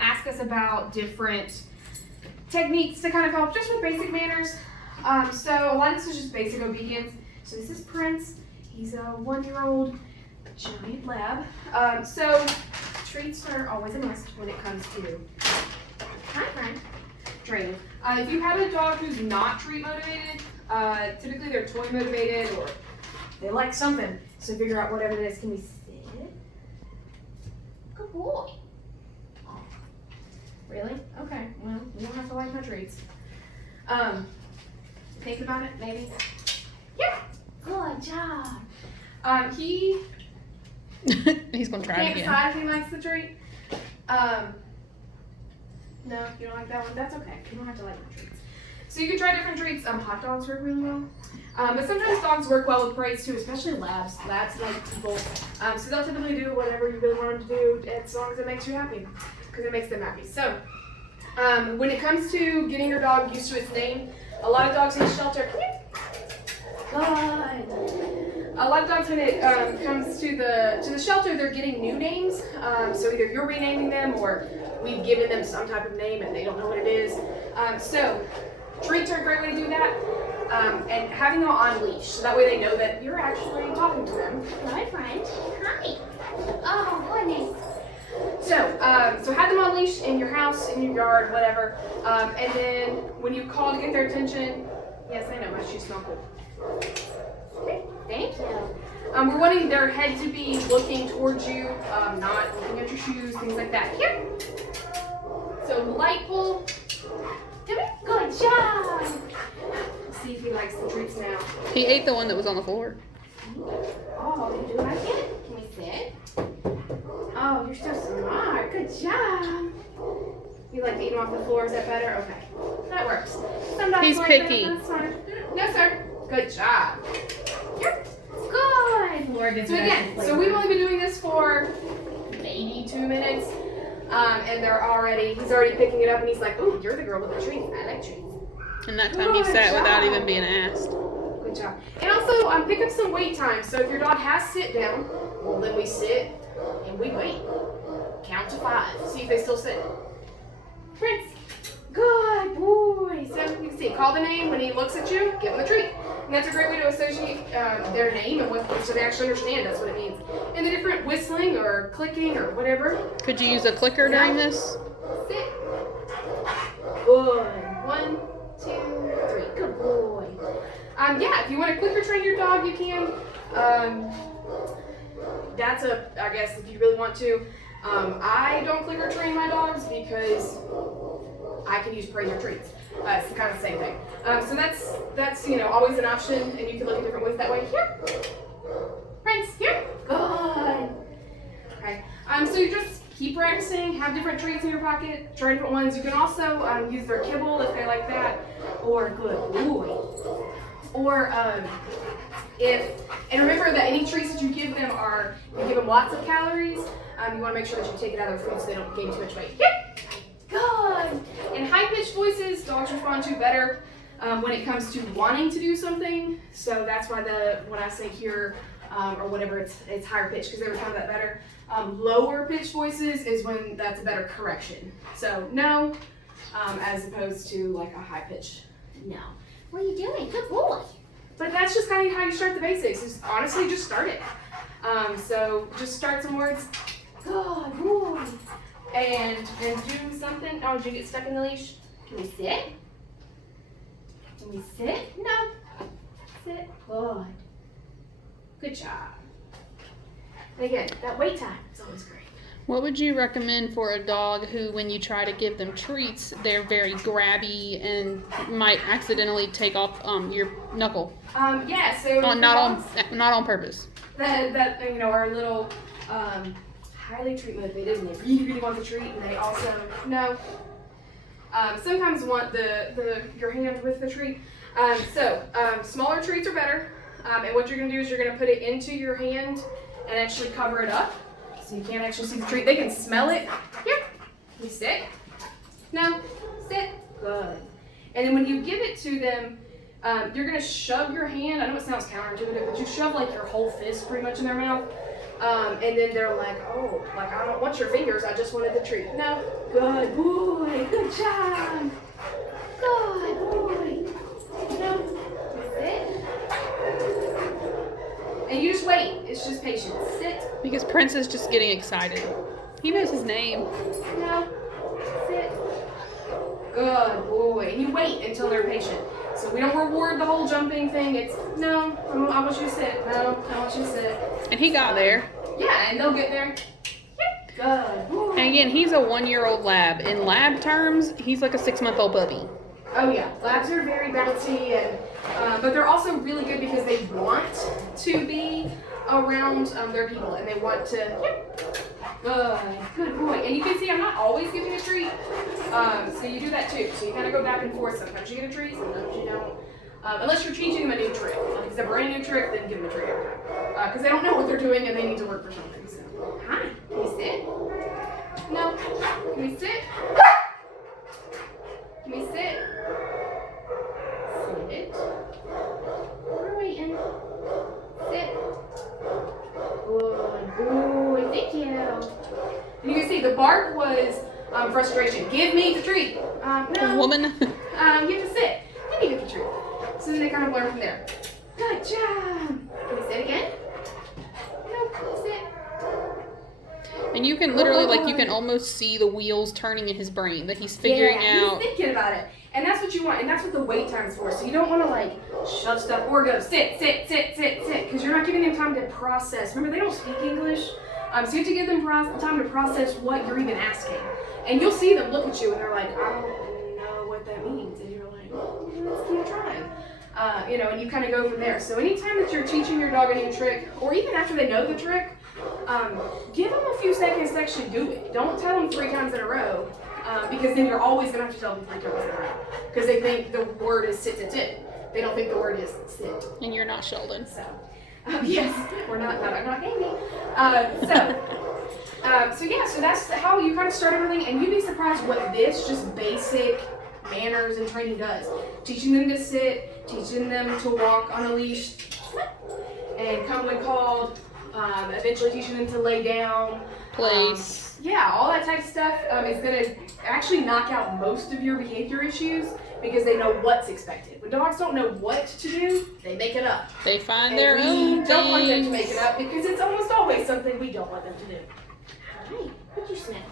ask us about different techniques to kind of help just with basic manners. So a lot of this is just basic obedience. So this is Prince. He's a 1-year-old giant lab. So treats are always a must when it comes to training. If you have a dog who's not treat motivated, typically they're toy motivated or they like something. So figure out whatever it is. Can we sit? Good boy. Oh, really? Okay. Well, you don't have to like my treats. Think about it, maybe. Yeah. Good job. He's gonna try it Can't again. decide if he likes the treat. No, you don't like that one. That's okay. You don't have to like my treats. So you can try different treats. Hot dogs work really well. But sometimes dogs work well with praise too, especially labs. Labs like people. So they'll typically do whatever you really want them to do as long as it makes you happy, because it makes them happy. So when it comes to getting your dog used to its name, a lot of dogs in the shelter. A lot of dogs, when it comes to the shelter, they're getting new names. So either you're renaming them or we've given them some type of name and they don't know what it is. So treats are a great way to do that. And having them on leash, so that way they know that you're actually talking to them. My friend. Hi. Oh, goodness. So have them on leash in your house, in your yard, whatever. And then when you call to get their attention, yes, I know, my shoes smell cool. Okay, thank you. We're wanting their head to be looking towards you, not looking at your shoes, things like that. Here. So light pull. Come here. Good job. Let's see if he likes the treats now. He ate the one that was on the floor. Oh, you do like it? Can we sit? Oh, you're so smart. Good job. You like to eat them off the floor? Is that better? Okay. That works. Some dogs He's like picky. That. That's fine. No, sir. Good job. Yep. Good. So again, so we've only been doing this for maybe 2 minutes. And he's already picking it up and he's like, "Ooh, you're the girl with the treats. I like treats." And that time he sat without even being asked. Good job. And also, pick up some wait time. So if your dog has sit down, well, then we sit and we wait. Count to 5. See if they still sit. Prince. Good boy. So you can see, call the name. When he looks at you, give him the treat. And that's a great way to associate their name and so they actually understand that's what it means. And the different whistling or clicking or whatever. Could you use a clicker during this? Sit. Good. 1, 2, 3. Good boy. Yeah, if you want to clicker train your dog, you can. I guess, if you really want to. I don't clicker train my dogs because I can use praise or treats. It's the kind of same thing. So that's always an option, and you can look at different ways that way. Here. Prince, here. Good. Okay. So you just keep practicing, have different treats in your pocket, try different ones. You can also use their kibble if they like that, or good boy. Or and remember that any treats that you give them you give them lots of calories. You want to make sure that you take it out of their food so they don't gain too much weight. Yep. Good. And high-pitched voices, dogs respond to better when it comes to wanting to do something. So that's why when I say here or whatever, it's higher pitch because they respond to that better. Lower pitched voices is when that's a better correction. So no, as opposed to like a high pitch no. What are you doing? Good boy. But that's just kind of how you start the basics. Is honestly just start it. So just start some words. Good boy. And do something. Oh, did you get stuck in the leash? Can we sit? Can we sit? No. Sit. Good. Good job. And again, that wait time is always great. What would you recommend for a dog who, when you try to give them treats, they're very grabby and might accidentally take off your knuckle? Yeah. So Not on purpose. That are a little highly treat motivated and they really, really want the treat, and they also sometimes want your hand with the treat. Smaller treats are better. And what you're gonna do is you're gonna put it into your hand and actually cover it up. So you can't actually see the treat. They can smell it. Here. You sit. No. Sit. Good. And then when you give it to them, you're going to shove your hand. I know it sounds counterintuitive, but you shove like your whole fist pretty much in their mouth. And then they're like, oh, like I don't want your fingers, I just wanted the treat. No, good boy, good job. Good boy. No, sit. And you just wait, it's just patience. Sit. Because Prince is just getting excited. He knows his name. No, sit. Good boy. And you wait until they're patient. So we don't reward the whole jumping thing. It's, no, I want you to sit. No, I want you to sit. And he got there. Yeah, and they'll get there. Good boy. And again, he's a 1-year-old lab. In lab terms, he's like a 6-month-old puppy. Oh yeah, labs are very bouncy, and but they're also really good because they want to be around their people, and they want to. Good boy. And you can see I'm not always giving a treat, so you do that too. So you kind of go back and forth. Sometimes you get a treat, sometimes you don't. Unless you're teaching them a new trick. Like if it's a brand new trick, then give them a treat every time. Because they don't know what they're doing and they need to work for something. So, hi, can you sit? No. Can we sit? Can we sit? Sit. We're waiting. Sit. Good boy. Thank you. And you can see the bark was frustration. Give me the treat. No. Woman. You have to sit. Then you get the treat. So then they kind of learn from there. Good job. Can we sit again? No. Sit. And you can literally, like, you can almost see the wheels turning in his brain, that he's figuring out. He's thinking about it. And that's what you want, and that's what the wait time is for. So you don't want to, like, shove stuff or go sit, because you're not giving them time to process. Remember, they don't speak English, so you have to give them time to process what you're even asking. And you'll see them look at you, and they're like, I don't know what that means. And you're like, well, let's keep trying. And you kind of go from there. So anytime that you're teaching your dog a new trick, or even after they know the trick, give them a few seconds to actually do it. Don't tell them 3 times in a row, because then you're always going to have to tell them 3 times in a row. Because they think the word is sit. They don't think the word is sit. And you're not Sheldon. So, yes, we're not gaming. So that's how you kind of start everything. And you'd be surprised what this just basic manners and training does. Teaching them to sit, teaching them to walk on a leash, and come when called. Eventually teaching them to lay down. Place. All that type of stuff is going to actually knock out most of your behavior issues because they know what's expected. When dogs don't know what to do, they make it up. They find And their own we don't want them to things. make it up because it's almost always something we don't want them to do. Hey, what'd you snap?